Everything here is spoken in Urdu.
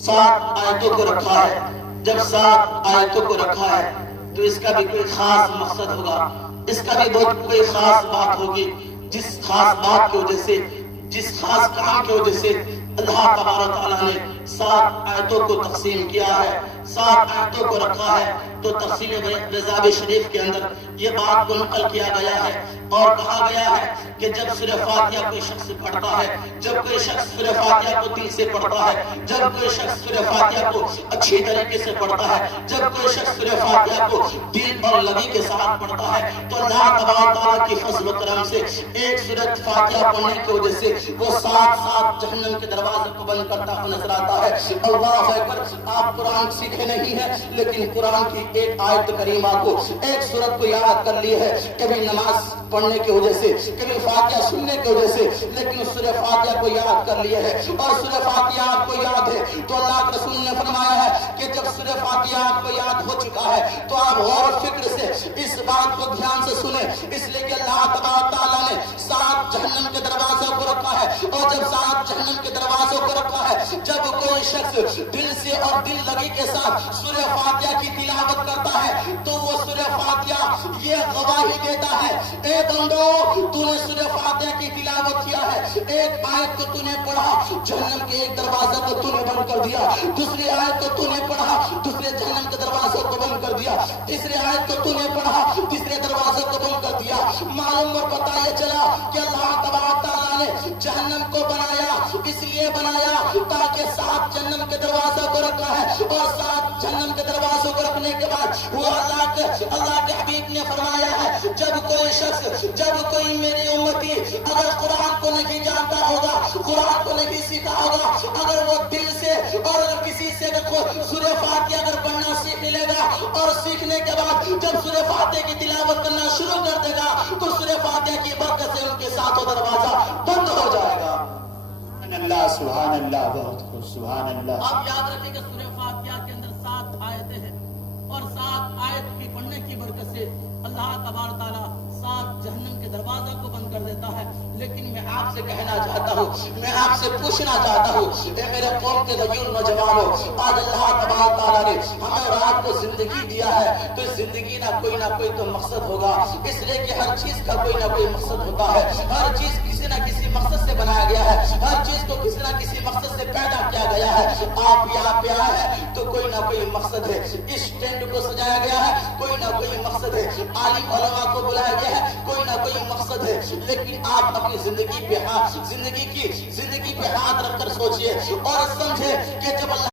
7 آیتوں کو رکھا ہے. جب 7 آیتوں کو رکھا ہے تو اس کا بھی کوئی خاص مقصد ہوگا، اس کا بھی بہت کوئی خاص بات ہوگی، جس خاص بات کی وجہ سے، جس خاص کام کی وجہ سے اللہ تبارک تعالیٰ نے 7 آیتوں کو تقسیم کیا ہے، 7 آیتوں کو رکھا ہے. تو تفسیر رضاب شریف کے اندر یہ بات کو نقل کیا گیا ہے اور کہا گیا ہے کہ جب سورہ فاتحہ کوئی شخص پڑھتا ہے، جب کوئی شخص سورہ فاتحہ کو دل سے پڑھتا ہے، جب کوئی شخص سورہ فاتحہ کو اچھی طریقے سے پڑھتا ہے، جب کوئی شخص سورہ فاتحہ کو دل اور لگی کے ساتھ پڑھتا ہے، تو اللہ تبارک تعالیٰ کی فضل و کرم سے ایک سورۃ فاتحہ پڑھنے کی وجہ سے وہ 7 جہنم کے دروازے کو بند کرتا ہوا نظر آتا ہے. اللہ اکبر. آپ قرآن سیکھے نہیں ہیں لیکن قرآن کی ایک آیت کریمہ کو، ایک سورت کو یاد کر لی ہے، کبھی نماز پڑھنے کی وجہ سے، کبھی فاتحہ سننے کی وجہ سے، لیکن سورہ فاتحہ کو یاد کر لیا ہے. اور سورہ فاتحہ آپ کو یاد ہے تو اللہ کے رسول نے فرمایا ہے کہ جب سورہ فاتحہ آپ کو یاد ہو چکا ہے تو آپ غور و فکر سے اس بات کو دھیان سے سنیں، اس لیے کہ اللہ تبارک تعالیٰ نے 7 جہنم کے دروازوں کو رکھا ہے. اور جب 7 جہنم کے دروازوں کو رکھا ہے، جب کوئی شخص دل سے اور دل لگی کے ساتھ سورہ فاتحہ کی تلاوت کرتا ہے تو وہ سورہ فاتحہ یہ گواہی دیتا ہے، اے بندو تو نے سورہ فاتحہ کی تلاوت کیا ہے، ایک آیت کو تو نے پڑھا، جہنم کے ایک دروازے کو تو نے بند کر دیا، دوسری آیت کو تو نے پڑھا، دوسرے جہنم کے دروازے کو بند کر دیا، تیسری آیت کو تو نے پڑھا، تیسرے دروازے کو بند کر دیا. معلوم اور پتہ یہ چلا کہ اللہ تبارک تعالیٰ نے جہنم کو بنایا، اس لیے بنایا تاکہ 7 جہنم کے دروازوں کو رکھا ہے. اور 7 جہنم کے دروازوں کو رکھنے کے بعد وہ اللہ کے حبیب نے فرمایا ہے، جب کوئی شخص، جب کوئی میری امتی اگر قرآن کو نہیں جانتا ہوگا، قرآن کو نہیں سیکھا ہوگا، اگر وہ دل سے اور کسی سے سورہ فاتحہ اگر پڑھنا سیکھ لے گا اور سیکھنے کے بعد جب سورہ فاتحہ کی تلاوت کرنا شروع کر دے گا تو سورہ فاتحہ کی برکت سے ان کے ساتھ وہ دروازہ بند ہو جائے گا. اللہ سبحان اللہ، بہت خوب، سبحان اللہ. آپ یاد رکھیں کہ سورہ فاتحہ کے اندر 7 آیتیں ہیں اور 7 آیت کی پڑھنے کی برکت سے اللہ تبارک تعالیٰ 7 جہنم کے دروازہ کو بند کر دیتا ہے. لیکن میں آپ سے کہنا چاہتا ہوں، میں آپ سے پوچھنا چاہتا ہوں، اے میرے قوم کے دیون نوجوانوں، آج اللہ تبارک تعالیٰ نے ہمیں رات کو زندگی دیا ہے تو اس زندگی نہ کوئی تو مقصد ہوگا، اس لیے کہ ہر چیز کا کوئی نہ کوئی مقصد ہوتا ہے، ہر چیز کسی نہ کسی مقصد سے بنایا گیا ہے، ہر چیز کو کسی نہ کسی مقصد سے پیدا کیا گیا ہے. آپ یہاں پہ آئے ہیں تو کوئی نہ کوئی مقصد ہے، اس ٹینٹ کو سجایا گیا ہے کوئی نہ کوئی مقصد ہے، عالم علماء کو بلایا گیا ہے کوئی نہ کوئی مقصد ہے. لیکن آپ اپنی زندگی پہ ہاتھ رکھ کر سوچئے اور سمجھے کہ جب اللہ